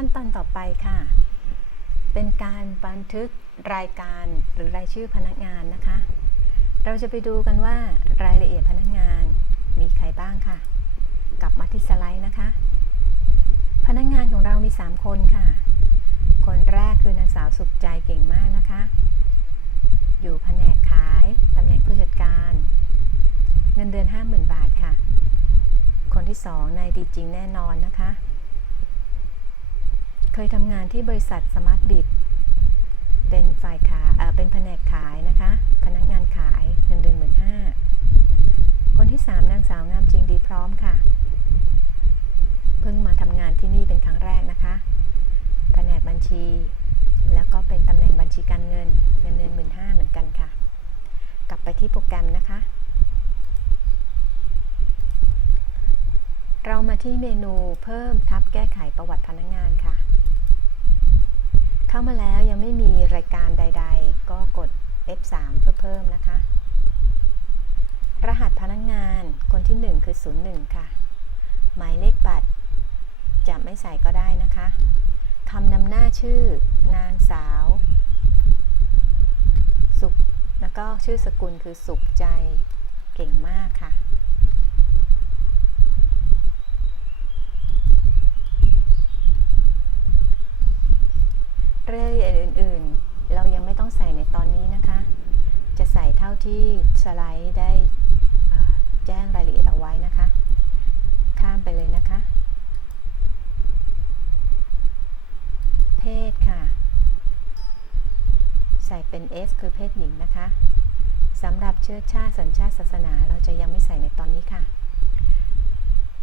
ขั้นตอนต่อไปค่ะ เป็นการบันทึกรายการหรือรายชื่อพนักงานนะคะ เราจะไปดูกันว่ารายละเอียดพนักงานมีใครบ้างค่ะ กลับมาที่สไลด์นะคะ พนักงานของเรามี 3 คนค่ะ คนแรกคือนางสาวสุขใจเก่งมากนะคะ อยู่แผนกขายตำแหน่งผู้จัดการ เงินเดือน 50,000 บาทค่ะ คนที่2นายดีจริงแน่นอนนะคะ เคยทำงานที่บริษัทสมาร์ทบิดเป็นฝ่ายขายเอ่อเป็นแผนกขายนะคะ พนักงานขายเงินเดือนหมื่นห้าคนที่ 3 นางสาวงามจริงดีพร้อมค่ะ เพิ่งมาทำงานที่นี่เป็นครั้งแรกนะคะแผนกบัญชี แล้วก็เป็นตำแหน่งบัญชีการเงินเงินเดือนหมื่นห้าเหมือนกันค่ะ กลับไปที่โปรแกรมนะคะ เรามาที่เมนูเพิ่มทับแก้ไขประวัติพนักงานค่ะ เข้ามาแล้วยังไม่มีรายการใด ๆ ก็กด F3 เพื่อเพิ่มนะคะ รหัสพนักงานคนที่ 1 คือ 01 ค่ะ หมายเลขบัตร จะไม่ใส่ก็ได้นะคะคำนำหน้าชื่อนางสาว สุข แล้วก็ชื่อสกุลคือสุขใจ เก่งมากค่ะ เรายละเอียอื่นๆ เรายังไม่ต้องใส่ในตอนนี้นะคะ จะใส่เท่าที่สไลด์ได้แจ้งรายละเอียดเอาไว้นะคะ ข้ามไปเลยนะคะ เพศค่ะ ใส่เป็น F คือเพศหญิงนะคะสำหรับเชื้อชาติสัญชาติศาสนาเราจะยังไม่ใส่ในตอนนี้ค่ะ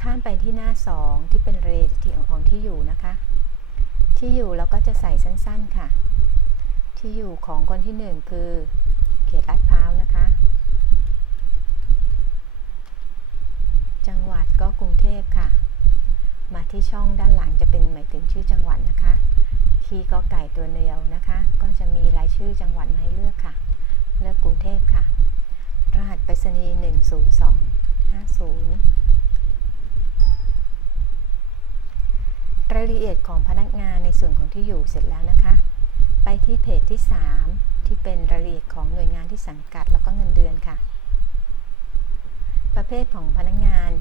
ข้ามไปที่หน้า 2 ที่เป็นเรทของที่อยู่นะคะ ที่อยู่เราก็จะใส่สั้นๆค่ะ ที่อยู่ของคนที่1คือเขตลาดพร้าวนะคะ จังหวัดก็กรุงเทพค่ะ มาที่ช่องด้านหลังจะเป็นหมายถึงชื่อจังหวัดนะคะ คีย์ก็ไก่ตัวเดียวนะคะ ก็จะมีรายชื่อจังหวัดมาให้เลือกค่ะ เลือกกรุงเทพค่ะ รหัสไปรษณีย์10250 รายละเอียดของพนักงานในส่วนของที่อยู่เสร็จแล้วนะคะ ไปที่เพจที่ 3 ที่เป็นรายละเอียดของหน่วยงานที่สังกัดแล้วก็เงินเดือนค่ะ ประเภทของพนักงาน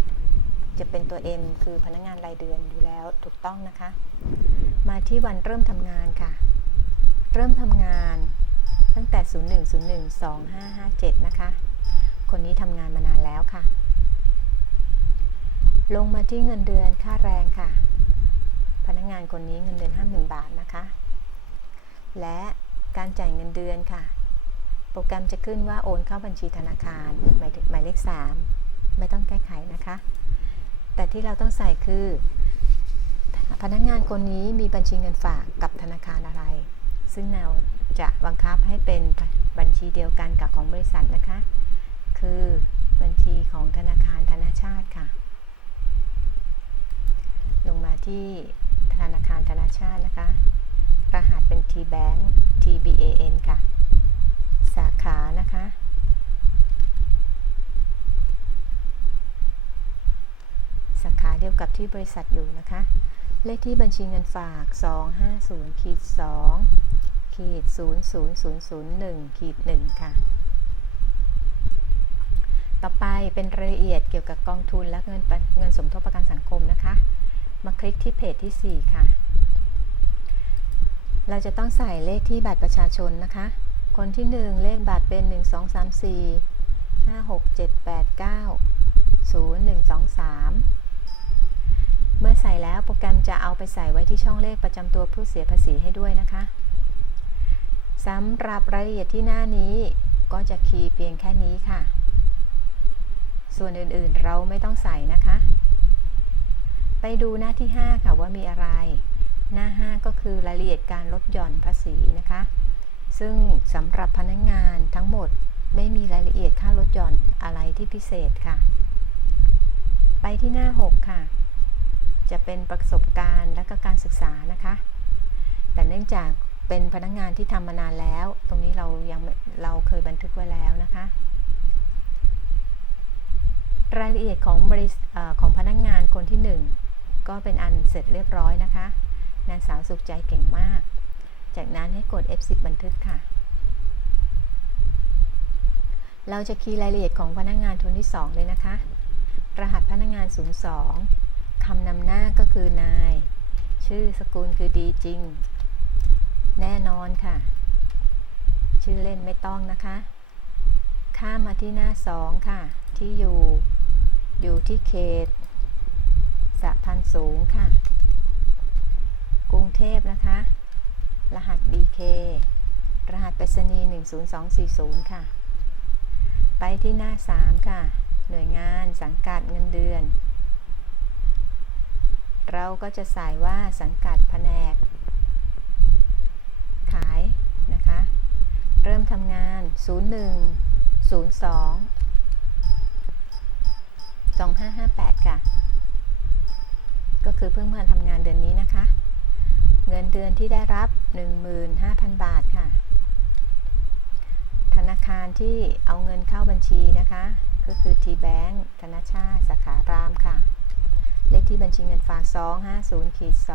จะเป็นตัว M คือพนักงานรายเดือนอยู่แล้วถูกต้องนะคะ มาที่วันเริ่มทำงานค่ะ เริ่มทำงานตั้งแต่ 01012557 นะคะ คนนี้ทำงานมานานแล้วค่ะ ลงมาที่เงินเดือนค่าแรงค่ะ พนักงานคนนี้เงินเดือน50,000 บาทนะคะ และการจ่ายเงินเดือนค่ะ โปรแกรมจะขึ้นว่าโอนเข้าบัญชีธนาคารหมายหมายเลข 3 ไม่ต้องแก้ไขนะคะ แต่ที่เราต้องใส่คือ พนักงานคนนี้มีบัญชีเงินฝากกับธนาคารอะไร ซึ่งเราจะบังคับให้เป็นบัญชีเดียวกันกับของบริษัทนะคะ คือบัญชีของธนาคารธนาชาติค่ะ ลงมาที่ ธนาคารธนาชาตินะคะ รหัสเป็น T Bank TBAN ค่ะ สาขานะคะ สาขาเดียวกับที่บริษัทอยู่นะคะ เลขที่บัญชีเงินฝาก 250ขีด2ขีด00001ขีด1ค่ะต่อไปเป็นรายละเอียดเกี่ยวกับกองทุนและเงินเงินสมทบประกันสังคมนะคะ มาคลิกที่เพจที่ 4 ค่ะ เราจะต้องใส่เลขที่บัตรประชาชนนะคะ คนที่ 1 เลขบัตรเป็น 1 2 3 4 5 6 7 8 9 0 1 2 3 เมื่อใส่แล้วโปรแกรมจะเอาไปใส่ไว้ที่ช่องเลขประจำตัวผู้เสียภาษีให้ด้วยนะคะสำหรับรายละเอียดที่หน้านี้ก็จะคีย์เพียงแค่นี้ค่ะ ส่วนอื่นๆเราไม่ต้องใส่นะคะ ไปดูหน้าที่ 5 ค่ะว่ามีอะไร หน้า 5 ก็คือรายละเอียดการลดหย่อนภาษีนะคะ ซึ่งสำหรับพนักงงานทั้งหมดไม่มีรายละเอียดค่าลดหย่อนอะไรที่พิเศษค่ะ ไปที่หน้า 6 ค่ะ จะเป็นประสบการณ์และก็การศึกษานะคะ แต่เนื่องจากเป็นพนักงงานที่ทำมานานแล้ว ตรงนี้เรายังเราเคยบันทึกไว้แล้วนะคะ รายละเอียดของบริษเอ่อของพนักงงานคนที่ 1 ก็เป็นอันเสร็จเรียบร้อยนะคะ นางสาวสุขใจเก่งมาก จากนั้นให้กด F10 บันทึกค่ะ เราจะคีย์รายละเอียดของพนักงงานทนที่ 2 เลยนะคะ รหัสพนักงงาน 02 คำนำหน้าก็คือนาย ชื่อสกุลคือดีจริง แน่นอนค่ะ ชื่อเล่นไม่ต้องนะคะ ข้ามมาที่หน้า 2 ค่ะ ที่อยู่ อยู่ที่เขต สะพานสูงค่ะ กรุงเทพนะคะ รหัส BK รหัสไปรษณีย์10240 ค่ะ ไปที่หน้า 3 ค่ะ หน่วยงานสังกัดเงินเดือน เราก็จะใส่ว่าสังกัดแผนก ขายนะคะ เริ่มทำงาน 01 02 2558 ค่ะ ก็คือเพิ่งมาทำงานเดือนนี้นะคะ เงินเดือนที่ได้รับ 15,000 บาทค่ะ ธนาคารที่เอาเงินเข้าบัญชีนะคะ ก็คือ T-Bank ธนชาติสาขารามค่ะ เลขที่บัญชีเงินฝาก 250ขีด2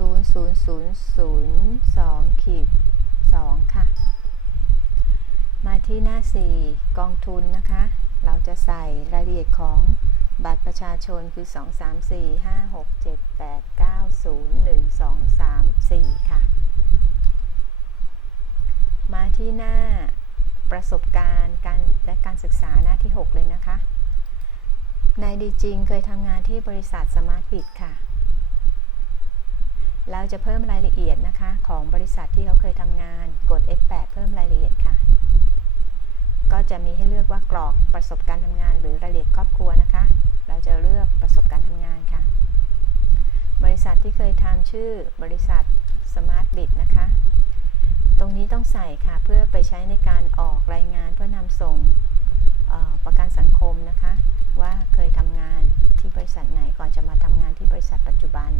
00002ขีด2ค่ะ มาที่หน้า 4 กองทุนนะคะ เราจะใส่รายละเอียดของบัตรประชาชนคือ 2 3 4 5 6 7 8 9 0 1 2 3 4 ค่ะ มาที่หน้าประสบการณ์การและการศึกษาหน้าที่ 6 เลยนะคะ นายดีจริงเคยทำงานที่บริษัทสมาร์ทบิดค่ะ เราจะเพิ่มรายละเอียดนะคะ ของบริษัทที่เขาเคยทำงาน กด F8 เพิ่มรายละเอียดค่ะ ก็จะมีให้เลือกว่ากรอกประสบการณ์ทำงาน หรือรายละเอียดครอบครัวนะคะ เราจะเลือกประสบการณ์ทำงานค่ะ บริษัทที่เคยทำชื่อบริษัท Smart Bit นะคะ ตรงนี้ต้องใส่ค่ะเพื่อไปใช้ในการออกรายงานเพื่อนำส่งประกันสังคมนะคะ ว่าเคยทำงานที่บริษัทไหนก่อนจะมาทำงานที่บริษัทปัจจุบัน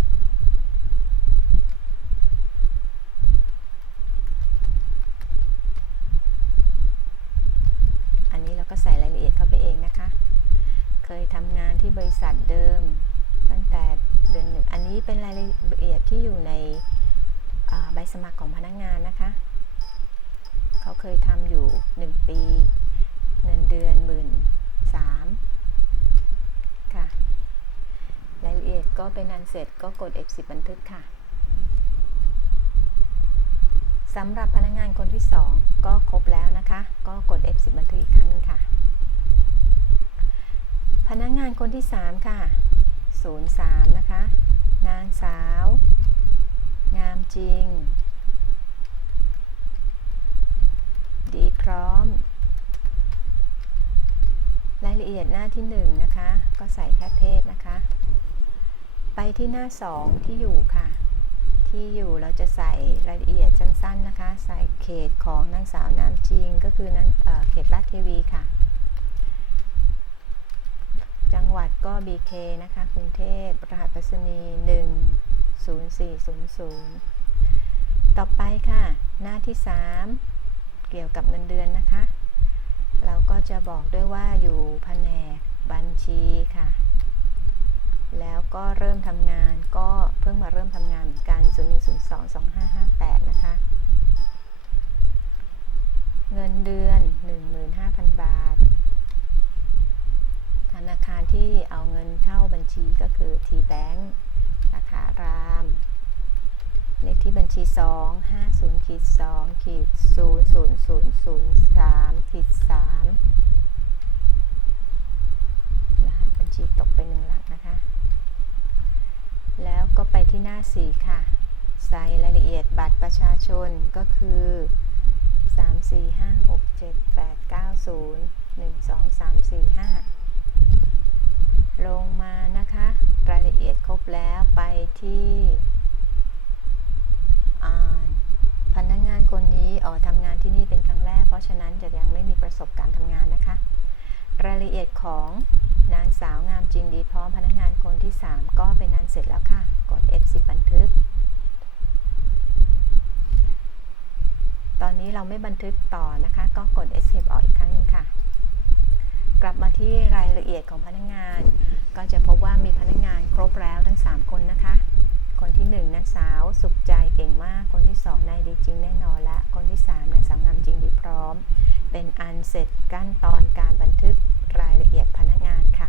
อันนี้เราก็ใส่รายละเอียดเข้าไปเองนะคะ เคยทำงานที่บริษัทเดิม ตั้งแต่เดือนหนึ่งอันนี้เป็นรายละเอียดที่อยู่ในใบสมัครของพนักงานนะคะ เขาเคยทำอยู่ 1 ปี เงินเดือนหมื่นสามค่ะ รายละเอียดก็เป็นอันเสร็จก็กด F10 บันทึกค่ะสำหรับพนักงานคนที่ 2 ก็ครบแล้วนะคะ ก็กด F10 บันทึกอีกครั้งนึงค่ะ พนักงานคนที่ 3 ค่ะ 03 นะคะ นางสาว งามจริง ดีพร้อม รายละเอียดหน้าที่ 1 นะคะ ก็ใส่แค่เพศนะคะ ไปที่หน้า 2 ที่อยู่ค่ะ ที่อยู่เราจะใส่รายละเอียดสั้นๆนะคะ ใส่เขตของนางสาวนามจริงก็คือนางเเขตลาดเทวีค่ะ จังหวัดก็ BK นะคะ กรุงเทพรหัสไปรษณีย์10400 ต่อไปค่ะ หน้าที่ 3 เกี่ยวกับเงินเดือนนะคะ เราก็จะบอกด้วยว่าอยู่แผนกบัญชีค่ะ แล้วก็เริ่มทำงานก็เพิ่งมาเริ่มทำงานเหมือนกัน01022558 นะคะ เงินเดือน 15,000 บาท นาคารที่เอาเงินเข้าบัญชีก็คือ T-Bank สาขาราม เลขที่บัญชี 2 50ขีด2ขีด00003ขีด3รหัสบัญชีตกไปหนึ่งหลักนะคะ แล้วก็ไปที่หน้า 4 ค่ะ ใส่รายละเอียดบัตรประชาชนก็คือ 3 4 5 6 7 8 9 0 1 2 3 4 5 ลงมานะคะ รายละเอียดครบแล้วไปที่พนักงานคนนี้อ๋อทำงานที่นี่เป็นครั้งแรก เพราะฉะนั้นจะยังไม่มีประสบการณ์ทำงานนะคะ รายละเอียดของนางสาวงามจริงดีพร้อมพนักงานคนที่ 3 ก็เป็นนันเสร็จแล้วค่ะ กด F10 บันทึก ตอนนี้เราไม่บันทึกต่อนะคะ ก็กด Escape ออกอีกครั้งนึงค่ะ กลับมาที่รายละเอียดของพนักงาน ก็จะพบว่ามีพนักงานครบแล้วทั้ง 3 คนนะคะ คนที่ 1นางสาวสุขใจเก่งมาก คนที่2นายดีจริงแน่นอนละ คนที่3นางสาวงามจริงดีพร้อม เป็นอันเสร็จขั้นตอนการบันทึกรายละเอียดพนักงานค่ะ